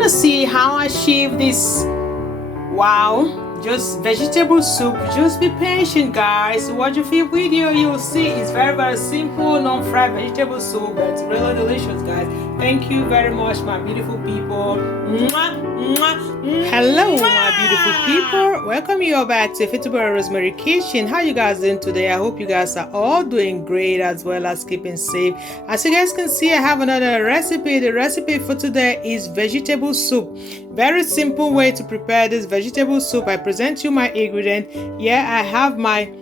want to see how I achieve this? Wow, just vegetable soup. Just be patient, guys. Watch the full video, you'll see it's very simple, non-fried vegetable soup, but it's really delicious, guys. Thank you very much, my beautiful people. Mwah, mwah, hello, my beautiful people. Welcome you all back to Fitable Rosemary Kitchen. How you guys doing today? I hope you guys are all doing great, as well as keeping safe. As you guys can see, I have another recipe. The recipe for today is vegetable soup. Very simple way to prepare this vegetable soup. I present you my ingredient. Here I have my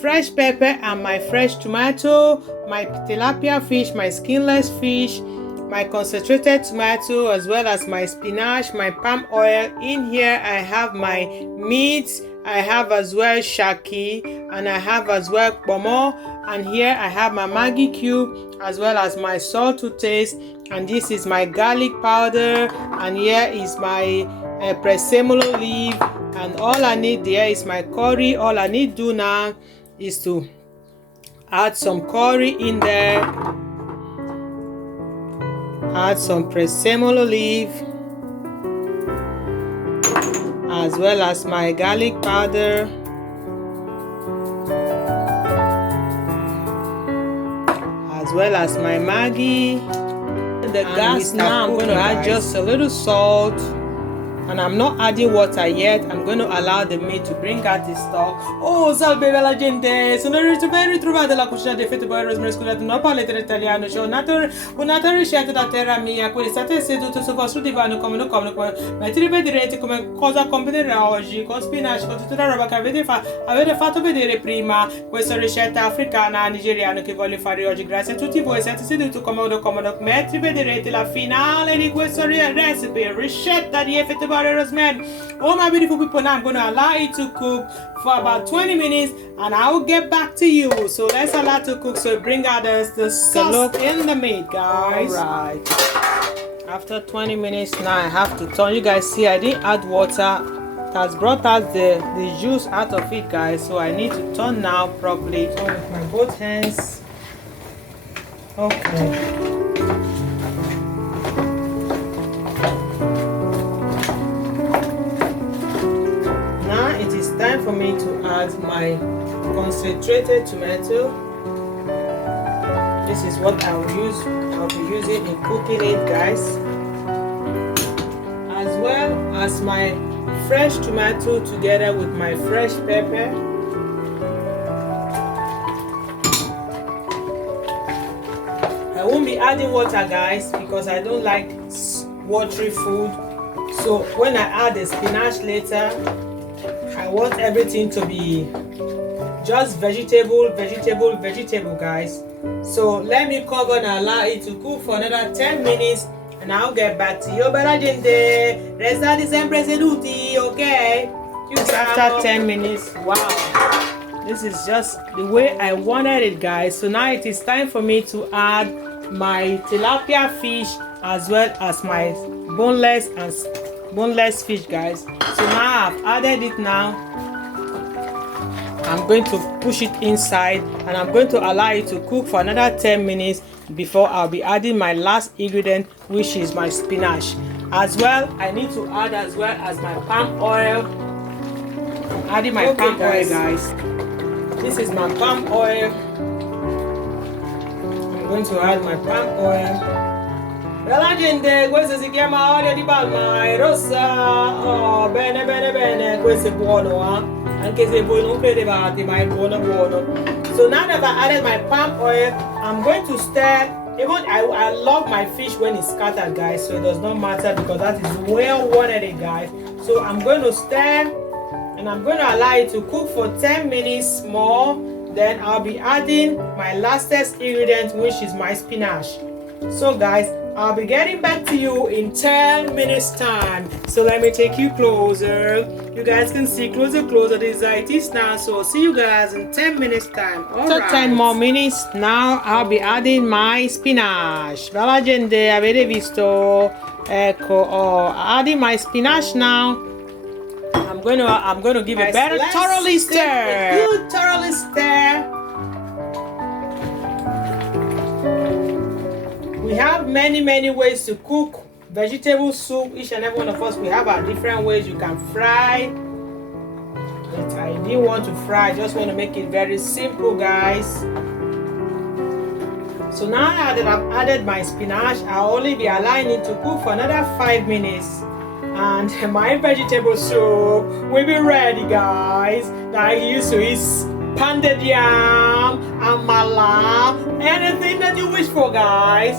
fresh pepper and my fresh tomato, my tilapia fish, my skinless fish, my concentrated tomato, as well as my spinach, my palm oil. In here I have my meat, I have as well shaki, and I have as well pomo, and here I have my Maggi cube, as well as my salt to taste, and this is my garlic powder, and here is my presemolo leaf, and all I need there is my curry. All I need to do now is to add some curry in there, add some presemolo leaf, as well as my garlic powder, as well as my Maggi. The gas now, I'm going to add just a little salt, and I'm not adding water yet. I'm going to allow the meat to bring out the stock. Oh, salve bella gente, sono ben ritrovata alla cucina di Fitable Rosemary. Scusate, non parlo italiano, c'è un'altra ricetta da terra mia. Quindi state seduti sul vostro divano comodo, mentre vedrete come cosa combinerò oggi con spinach, con tutta la roba che avete fatto vedere prima. Questa ricetta africana nigeriana che voglio fare oggi. Grazie a tutti voi, siete seduti comodo, mentre vedrete la finale di questa recipe, ricetta di Fitable Rosemary. Oh my beautiful people, now I'm going to allow it to cook for about 20 minutes and I will get back to you. So let's allow it to cook so bring out the sauce in the meat, guys. Alright, after 20 minutes now I have to turn. You guys see I didn't add water. It has brought out the juice out of it, guys, so I need to turn now properly. Turn with my both hands. Okay. Time for me to add my concentrated tomato. This is what I'll be using in cooking it, guys, as well as my fresh tomato together with my fresh pepper. I won't be adding water, guys, because I don't like watery food. So when I add the spinach later, I want everything to be just vegetable, guys. So let me cover and allow it to cook for another 10 minutes and I'll get back to you. Bella gente, restate sempre seduti, okay? After 10 minutes, wow. This is just the way I wanted it, guys. So now it is time for me to add my tilapia fish as well as my boneless fish, guys. So now I've added it. Now I'm going to push it inside and I'm going to allow it to cook for another 10 minutes before I'll be adding my last ingredient, which is my spinach. As well, I need to add as well as my palm oil. I'm adding my palm oil, guys. This is my palm oil. I'm going to add my palm oil. Bella gente, questo si chiama olio di palma, è rossa. Oh, bene, questo è buono, eh? Anche se voi non credevate, ma è buono. So now that I added my palm oil, I'm going to stir. Even I love my fish when it's scattered, guys, so it does not matter because that is well wanted, guys. So I'm going to stir and I'm going to allow it to cook for 10 minutes more. Then I'll be adding my lastest ingredient, which is my spinach. So guys, I'll be getting back to you in 10 minutes time. So let me take you closer. You guys can see closer. This it is now. So I'll see you guys in 10 minutes time. After 10 more minutes, now I'll be adding my spinach. Bella gente, avete visto? Ecco, adding my spinach now. I'm going to give it better thoroughly stir. Good thoroughly stir. We have many ways to cook vegetable soup. Each and every one of us, we have our different ways you can fry. But I didn't want to fry, I just want to make it very simple, guys. So now that I've added my spinach, I'll only be allowing it to cook for another 5 minutes. And my vegetable soup will be ready, guys. That I used to eat pounded yam, amala, anything that you wish for, guys.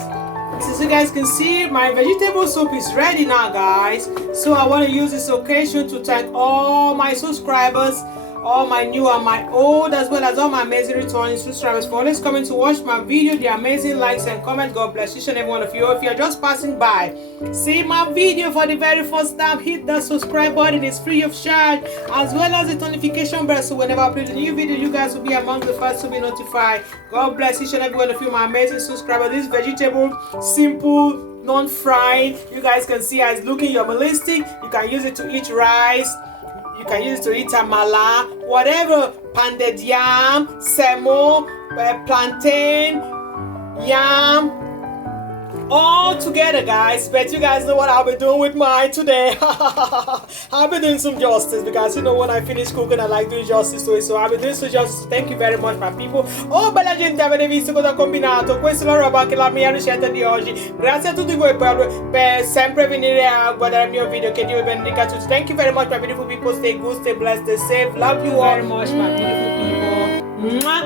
As you guys can see, my vegetable soup is ready now, guys. So I want to use this occasion to thank all my subscribers, all my new and my old, as well as all my amazing returning subscribers for always coming to watch my video, the amazing likes and comments. God bless each and every one of you. If you're just passing by, see my video for the very first time, hit that subscribe button. It's free of charge, as well as the notification bell, so whenever I upload a new video, you guys will be among the first to be notified. God bless each and every one of you, my amazing subscribers. This vegetable, simple, non-fried, you guys can see how it's looking minimalistic. You can use it to eat rice, you can use it to eat amala, whatever, pounded yam, semo, plantain, yam, all together, guys. But you guys know what I'll be doing with mine today. I'll be doing some justice, because you know when I finish cooking I like doing justice to it, so I'll be doing some justice. Thank you very much, my people. Oh, bella gente, avete visto cosa ho combinato? Questa è la roba che la mia ricetta di oggi. Grazie a tutti voi per sempre venire a guardare il mio video. Che Dio vi benedica a tutti. Thank you very much, my beautiful people. Stay good, stay blessed, stay safe. Love you all very much, my beautiful people. Mwah.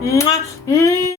Mwah.